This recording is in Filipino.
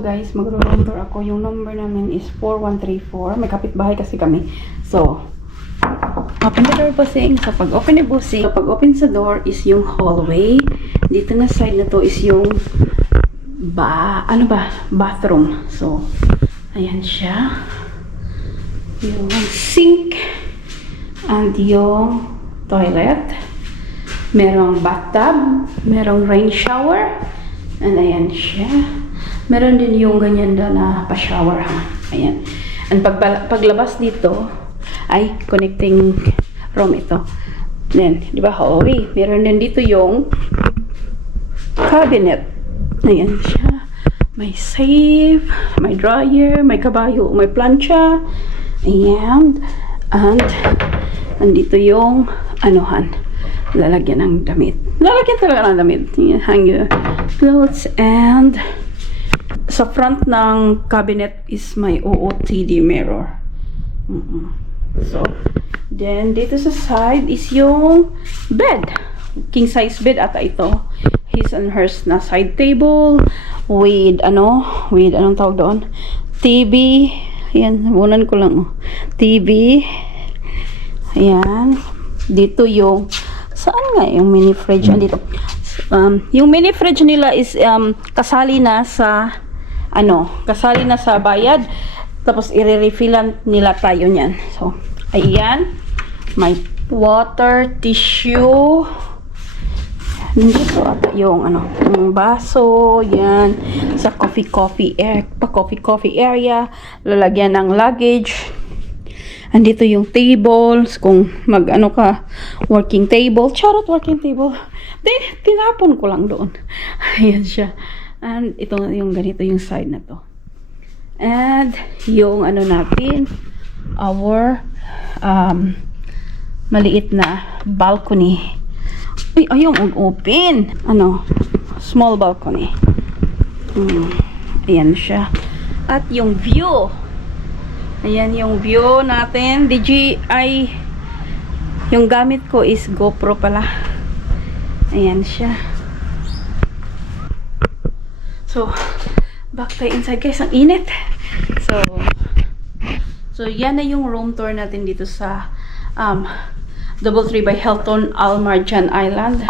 So guys, magro-room tour ako. Yung number namin is 4134. May kapitbahay kasi kami. So, open the door, bossing. So, pag open ni bossing, so, pag open sa door is yung hallway. Dito na side na to is yung bathroom. So, ayan siya. Yung sink and yung toilet. Merong bathtub, merong rain shower, and ayan siya. Meron din yung ganyan doon na pa-shower, ha. Ayan. And paglabas dito ay connecting room ito. Then, di ba, hallway. Meron din dito yung cabinet. Ayan siya. May safe, may dryer, may kabayo, may plancha. Ayan. And andito yung anuhan. Lalagyan ng damit. Lalagyan talaga ng damit. Hang your clothes. And sa front ng cabinet is my OOTD mirror. So, then dito sa side is yung bed. King size bed ata ito. His and hers na side table with anong tawag doon? TV. Ayan, bunan ko lang. TV. Ayan. Dito yung saan nga yung mini fridge dito? Yung mini fridge nila is kasali na sa bayad. Tapos i-refillan nila tayo niyan. So, ayan. May water, tissue. Nandito ata yung yung baso, yan. Sa coffee area, lalagyan ng luggage. Andito yung tables, kung working table. Charot, working table. Tinapon ko lang doon. Ayan siya. And ito yung ganito yung side na to. And yung natin, our maliit na balcony. Ay, ayong open. Small balcony. Ayan siya. At yung view. Ayan yung view natin. DJI. Yung gamit ko is GoPro pala. Ayan siya. So, back tayo inside guys. Ang init. So yan na yung room tour natin dito sa Doubletree by Hilton Al Marjan Island.